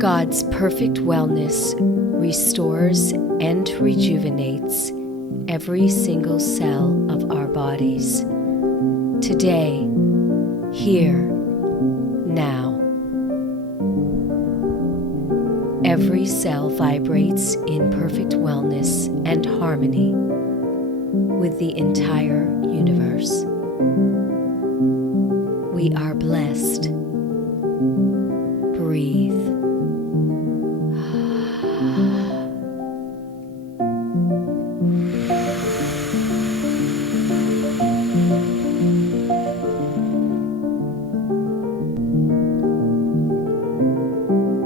God's perfect wellness restores and rejuvenates every single cell of our bodies. Today, here, now. Every cell vibrates in perfect wellness and harmony with the entire universe. We are blessed. Breathe.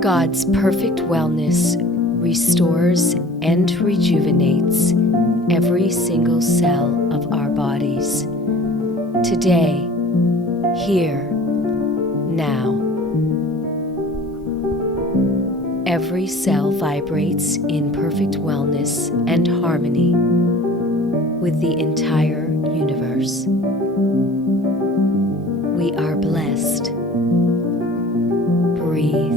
God's perfect wellness restores and rejuvenates every single cell of our bodies. Today, here, now. Every cell vibrates in perfect wellness and harmony with the entire universe. We are blessed. Breathe.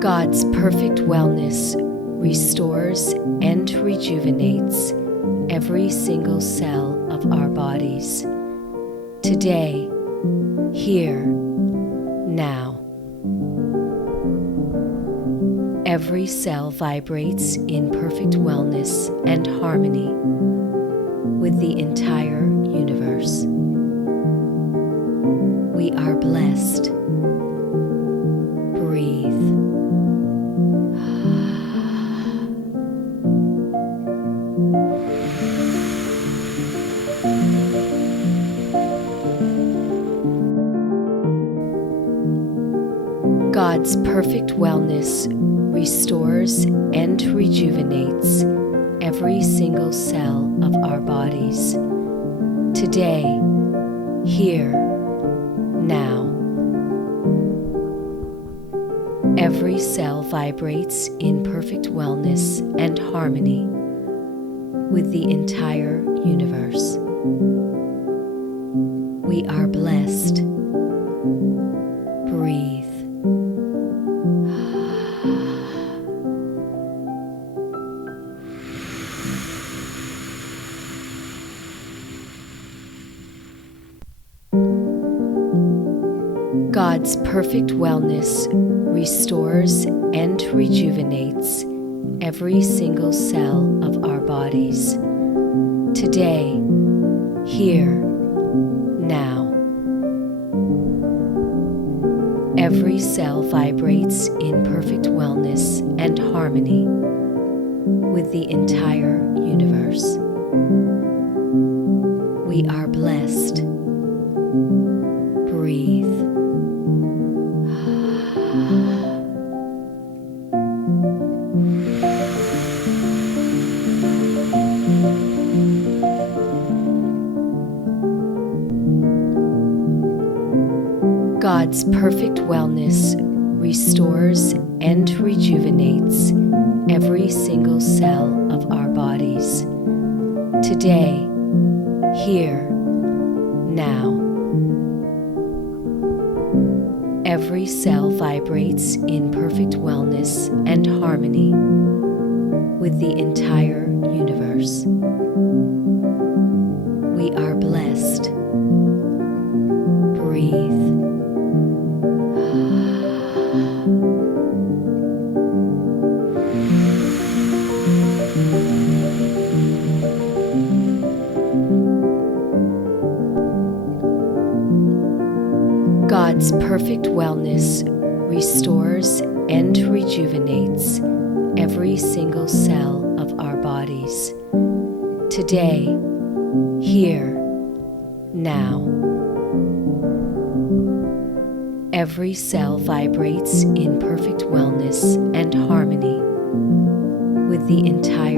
God's perfect wellness restores and rejuvenates every single cell of our bodies. Today, here, now. Every cell vibrates in perfect wellness and harmony with the entire universe. We are blessed. Breathe. God's perfect wellness restores and rejuvenates every single cell of our bodies. Today, here, now. Every cell vibrates in perfect wellness and harmony with the entire universe. We are blessed. Breathe. God's perfect wellness restores and rejuvenates every single cell of our bodies. Today, here, now. Every cell vibrates in perfect wellness and harmony with the entire universe. We are blessed. Breathe. God's perfect wellness restores and rejuvenates every single cell of our bodies. Today, here, now. Every cell vibrates in perfect wellness and harmony with the entire universe. We are blessed. Breathe. God's perfect wellness restores and rejuvenates every single cell of our bodies. Today, here, now. Every cell vibrates in perfect wellness and harmony with the entire universe. We are blessed. Breathe. God's perfect wellness restores and rejuvenates every single cell of our bodies. Today, here, now. Every cell vibrates in perfect wellness and harmony with the entire universe. We are blessed. Breathe. God's perfect wellness restores and rejuvenates every single cell of our bodies. Today, here, now. Every cell vibrates in perfect wellness and harmony with the entire